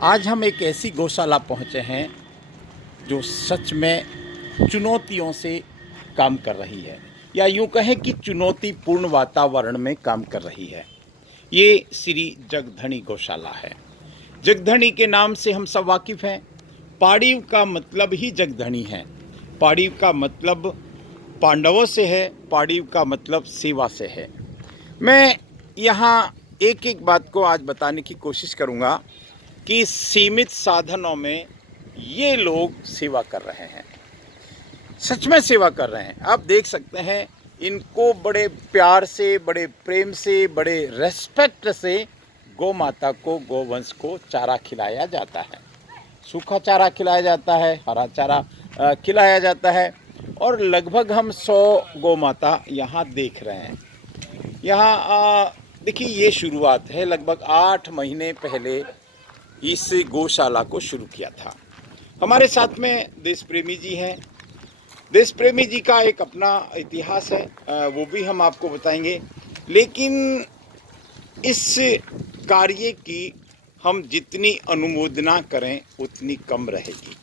आज हम एक ऐसी गौशाला पहुंचे हैं जो सच में चुनौतियों से काम कर रही है, या यूं कहें कि चुनौतीपूर्ण वातावरण में काम कर रही है। ये श्री जगधणी गौशाला है। जगधणी के नाम से हम सब वाकिफ़ हैं। पाड़ीव का मतलब ही जगधणी है। पाड़ीव का मतलब पांडवों से है, पाड़ीव का मतलब सेवा से है। मैं यहाँ एक एक बात को आज बताने की कोशिश करूँगा कि सीमित साधनों में ये लोग सेवा कर रहे हैं, सच में सेवा कर रहे हैं। आप देख सकते हैं, इनको बड़े प्यार से, बड़े प्रेम से, बड़े रेस्पेक्ट से गौ माता को, गोवंश को चारा खिलाया जाता है। सूखा चारा खिलाया जाता है, हरा चारा खिलाया जाता है। और लगभग हम 100 गौ माता यहाँ देख रहे हैं। यहाँ देखिए, ये शुरुआत है। लगभग 8 महीने पहले इस गौशाला को शुरू किया था। हमारे साथ में देश प्रेमी जी हैं। देश प्रेमी जी का एक अपना इतिहास है, वो भी हम आपको बताएंगे। लेकिन इस कार्य की हम जितनी अनुमोदना करें उतनी कम रहेगी।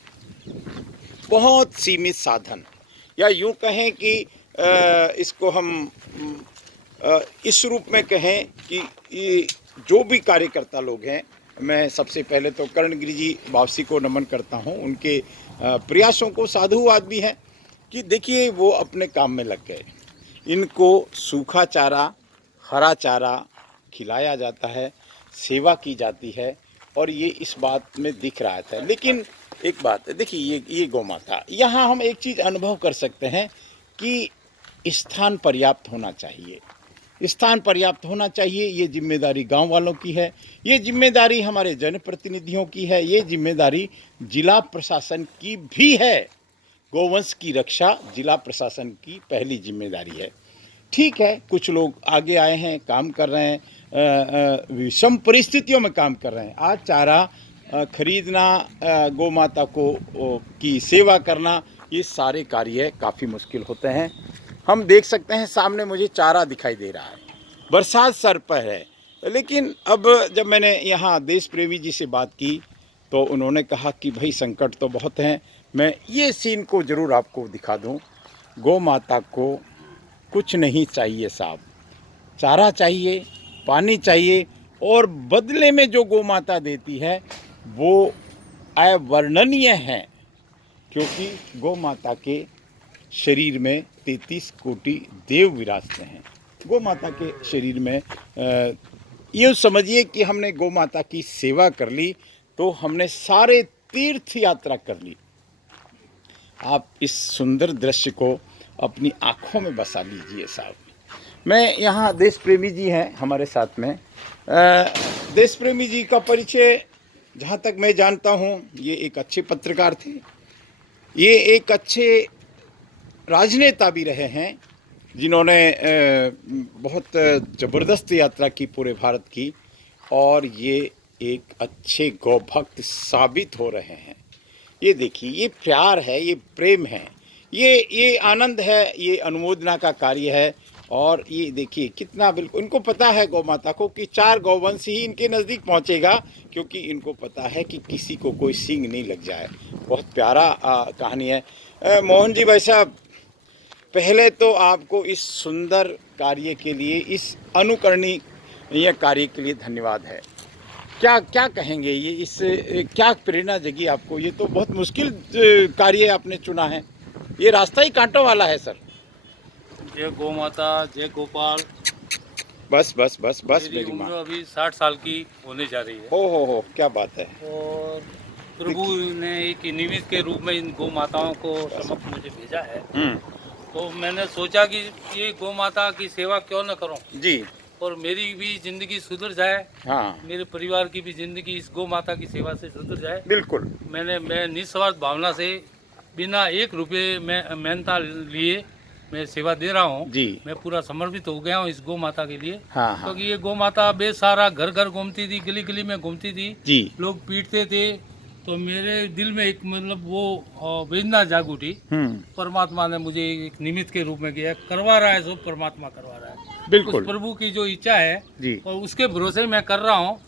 बहुत सीमित साधन, या यूं कहें कि इसको हम इस रूप में कहें कि ये जो भी कार्यकर्ता लोग हैं, मैं सबसे पहले तो कर्णगिरी जी वापसी को नमन करता हूं। उनके प्रयासों को साधुवाद भी है कि देखिए, वो अपने काम में लग गए। इनको सूखा चारा, हरा चारा खिलाया जाता है, सेवा की जाती है, और ये इस बात में दिख रहा था। लेकिन एक बात है, देखिए, ये गौ माता, यहाँ हम एक चीज़ अनुभव कर सकते हैं कि स्थान पर्याप्त होना चाहिए। स्थान पर्याप्त होना चाहिए। ये जिम्मेदारी गांव वालों की है, ये जिम्मेदारी हमारे जनप्रतिनिधियों की है, ये जिम्मेदारी जिला प्रशासन की भी है। गोवंश की रक्षा जिला प्रशासन की पहली जिम्मेदारी है। ठीक है, कुछ लोग आगे आए हैं, काम कर रहे हैं, विषम परिस्थितियों में काम कर रहे हैं। आज चारा खरीदना, गौ माता को की सेवा करना, ये सारे कार्य काफ़ी मुश्किल होते हैं। हम देख सकते हैं, सामने मुझे चारा दिखाई दे रहा है, बरसात सर पर है। लेकिन अब जब मैंने यहाँ देश प्रेमी जी से बात की तो उन्होंने कहा कि भाई, संकट तो बहुत हैं। मैं ये सीन को ज़रूर आपको दिखा दूँ। गौ माता को कुछ नहीं चाहिए साहब, चारा चाहिए, पानी चाहिए, और बदले में जो गौ माता देती है वो अवर्णनीय है। क्योंकि गौ माता के शरीर में 33 कोटि देव विराजते हैं। गौ माता के शरीर में ये समझिए कि हमने गौ माता की सेवा कर ली तो हमने सारे तीर्थ यात्रा कर ली। आप इस सुंदर दृश्य को अपनी आँखों में बसा लीजिए साहब। मैं यहाँ देश प्रेमी जी हैं हमारे साथ में। देश प्रेमी जी का परिचय जहाँ तक मैं जानता हूँ, ये एक अच्छे पत्रकार थे, ये एक अच्छे राजनेता भी रहे हैं, जिन्होंने बहुत ज़बरदस्त यात्रा की पूरे भारत की, और ये एक अच्छे गौ भक्त साबित हो रहे हैं। ये देखिए, ये प्यार है, ये प्रेम है, ये आनंद है, ये अनुमोदना का कार्य है। और ये देखिए कितना, बिल्कुल इनको पता है गौ माता को कि 4 गौवंश ही इनके नज़दीक पहुंचेगा, क्योंकि इनको पता है कि किसी को कोई सींग नहीं लग जाए। बहुत प्यारा कहानी है। मोहन जी भाई साहब, पहले तो आपको इस सुंदर कार्य के लिए, इस अनुकरणीय कार्य के लिए धन्यवाद है। क्या क्या कहेंगे, ये इस क्या प्रेरणा जगी आपको? ये तो बहुत मुश्किल कार्य आपने चुना है, ये रास्ता ही कांटों वाला है सर। जय गौ माता, जय गोपाल। बस बस बस बस, मेरी मेरी माँ। उम्र अभी 60 साल की होने जा रही है। हो, क्या बात है। और प्रभु ने एक निमित्त के रूप में इन गौ माताओं को समक्ष मुझे भेजा है। तो मैंने सोचा कि ये गौ माता की सेवा क्यों न करूं जी, और मेरी भी जिंदगी सुधर जाए, हाँ, मेरे परिवार की भी जिंदगी इस गौ माता की सेवा से सुधर जाए। बिल्कुल। मैं निस्वार्थ भावना से, बिना 1 रुपये में मेहनता लिए मैं सेवा दे रहा हूँ। जी, मैं पूरा समर्पित हो गया हूँ इस गौ माता के लिए। हाँ, क्योंकि ये गौ माता बेसहारा घर घर घूमती थी, गली गली में घूमती थी, जी, लोग पीटते थे। तो मेरे दिल में एक मतलब वो वेदना जाग उठी। परमात्मा ने मुझे एक निमित्त के रूप में किया, करवा रहा है सब परमात्मा करवा रहा है। उस बिल्कुल प्रभु की जो इच्छा है जी, और उसके भरोसे मैं कर रहा हूँ।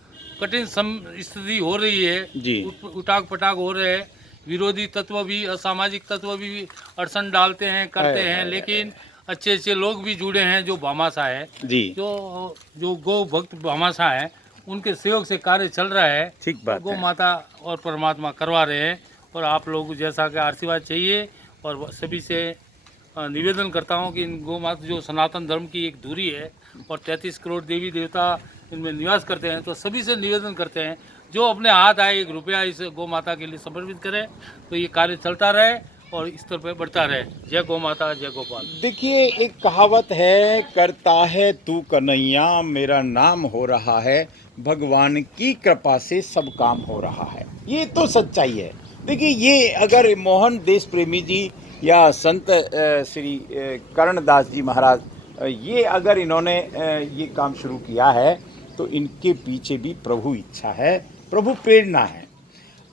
कठिन स्थिति हो रही है जी। उठाक पटाक हो रहे हैं, विरोधी तत्व भी असामाजिक तत्व भी अड़चन डालते हैं करते हैं, लेकिन अच्छे अच्छे लोग भी जुड़े हैं जो भामाशाह है, जी। जो गौ भक्त भामाशाह है, उनके सहयोग से कार्य चल रहा है। ठीक बात गौ है। माता और परमात्मा करवा रहे हैं और आप लोग जैसा कि आशीर्वाद चाहिए और सभी से निवेदन करता हूँ कि इन गौ माता जो सनातन धर्म की एक धुरी है और 33 करोड़ देवी देवता इनमें निवास करते हैं, तो सभी से निवेदन करते हैं जो अपने हाथ आए 1 रुपया इस गौ माता के लिए समर्पित करें, तो ये कार्य चलता रहे और इस तरह पे बढ़ता रहे। जय गौ माता, जय गोपाल। देखिए, एक कहावत है, करता है तू कन्हैया, मेरा नाम हो रहा है, भगवान की कृपा से सब काम हो रहा है। ये तो सच्चाई है। देखिए, ये अगर मोहन देश प्रेमी जी या संत श्री कर्णदास जी महाराज, ये अगर इन्होंने ये काम शुरू किया है, तो इनके पीछे भी प्रभु इच्छा है, प्रभु प्रेरणा है।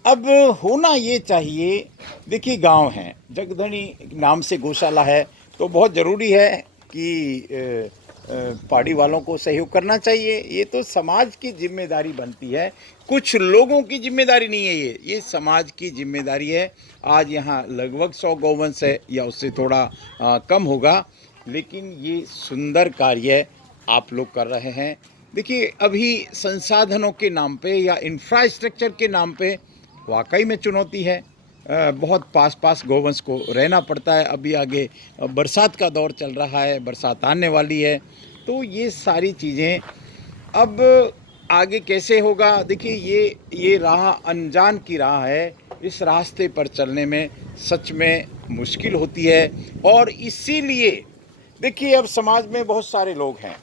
अब होना ये चाहिए, देखिए गांव हैं, जगधनी नाम से गौशाला है, तो बहुत ज़रूरी है कि पहाड़ी वालों को सहयोग करना चाहिए। ये तो समाज की जिम्मेदारी बनती है, कुछ लोगों की जिम्मेदारी नहीं है, ये समाज की जिम्मेदारी है। आज यहाँ लगभग 100 गौवंश है या उससे थोड़ा कम होगा, लेकिन ये सुंदर कार्य आप लोग कर रहे हैं। देखिए, अभी संसाधनों के नाम पे या इंफ्रास्ट्रक्चर के नाम पे वाकई में चुनौती है। बहुत पास पास गौवंश को रहना पड़ता है। अभी आगे बरसात का दौर चल रहा है, बरसात आने वाली है, तो ये सारी चीज़ें अब आगे कैसे होगा। देखिए, ये राह अनजान की राह है, इस रास्ते पर चलने में सच में मुश्किल होती है। और इसीलिए देखिए, अब समाज में बहुत सारे लोग हैं,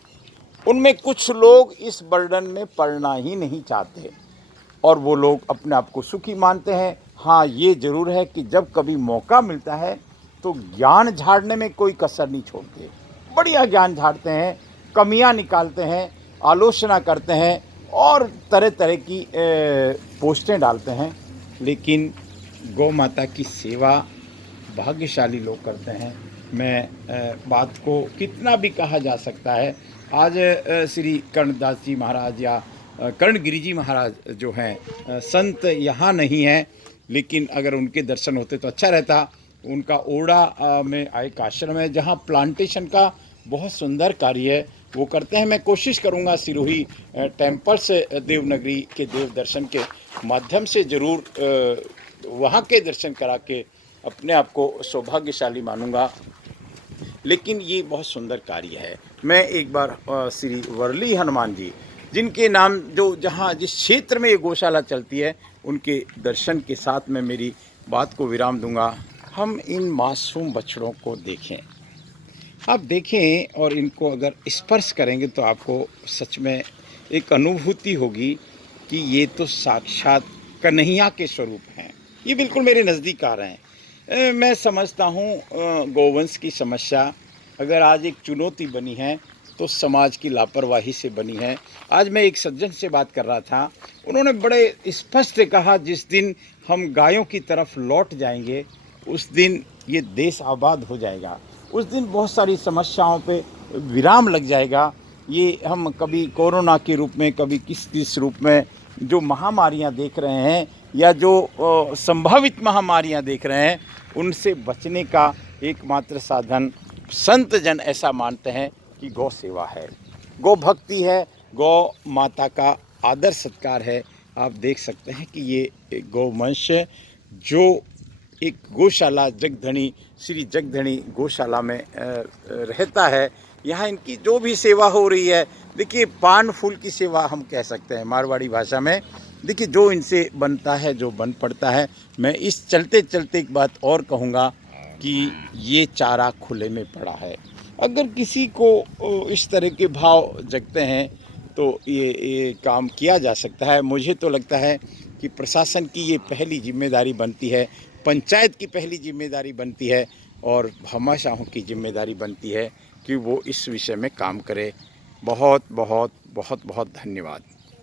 उनमें कुछ लोग इस बर्डन में पड़ना ही नहीं चाहते और वो लोग अपने आप को सुखी मानते हैं। हाँ, ये ज़रूर है कि जब कभी मौका मिलता है तो ज्ञान झाड़ने में कोई कसर नहीं छोड़ते, बढ़िया ज्ञान झाड़ते हैं, कमियां निकालते हैं, आलोचना करते हैं और तरह तरह की पोस्टें डालते हैं। लेकिन गौ माता की सेवा भाग्यशाली लोग करते हैं। मैं बात को कितना भी कहा जा सकता है। आज श्री कर्णदास जी महाराज या कर्णगिरी जी महाराज जो हैं, संत यहाँ नहीं हैं, लेकिन अगर उनके दर्शन होते तो अच्छा रहता। उनका ओड़ा में एक आश्रम है जहाँ प्लांटेशन का बहुत सुंदर कार्य है, वो करते हैं। मैं कोशिश करूँगा सिरोही टेम्पल्स देवनगरी के देव दर्शन के माध्यम से ज़रूर वहाँ के दर्शन करा के अपने आप को सौभाग्यशाली मानूंगा। लेकिन ये बहुत सुंदर कार्य है। मैं एक बार श्री वर्ली हनुमान जी, जिनके नाम जो जहाँ जिस क्षेत्र में ये गौशाला चलती है, उनके दर्शन के साथ मैं मेरी बात को विराम दूंगा। हम इन मासूम बछड़ों को देखें, आप देखें और इनको अगर स्पर्श करेंगे तो आपको सच में एक अनुभूति होगी कि ये तो साक्षात कन्हैया के स्वरूप हैं। ये बिल्कुल मेरे नज़दीक आ रहे हैं। मैं समझता हूँ गौवंश की समस्या अगर आज एक चुनौती बनी है तो समाज की लापरवाही से बनी है। आज मैं एक सज्जन से बात कर रहा था, उन्होंने बड़े स्पष्ट कहा, जिस दिन हम गायों की तरफ लौट जाएंगे उस दिन ये देश आबाद हो जाएगा, उस दिन बहुत सारी समस्याओं पे विराम लग जाएगा। ये हम कभी कोरोना के रूप में, कभी किस रूप में जो महामारियां देख रहे हैं या जो संभावित महामारियां देख रहे हैं, उनसे बचने का एकमात्र साधन संत जन ऐसा मानते हैं कि गौ सेवा है, गौ भक्ति है, गौ माता का आदर सत्कार है। आप देख सकते हैं कि ये गौवंश जो एक गौशाला जगधनी, श्री जगधनी गौशाला में रहता है, यहाँ इनकी जो भी सेवा हो रही है, देखिए पान फूल की सेवा हम कह सकते हैं मारवाड़ी भाषा में। देखिए जो इनसे बनता है, जो बन पड़ता है। मैं इस चलते चलते एक बात और कहूँगा कि ये चारा खुले में पड़ा है। अगर किसी को इस तरह के भाव जगते हैं तो ये काम किया जा सकता है। मुझे तो लगता है कि प्रशासन की ये पहली जिम्मेदारी बनती है, पंचायत की पहली जिम्मेदारी बनती है और भामाशाहों की जिम्मेदारी बनती है कि वो इस विषय में काम करे। बहुत बहुत बहुत बहुत धन्यवाद।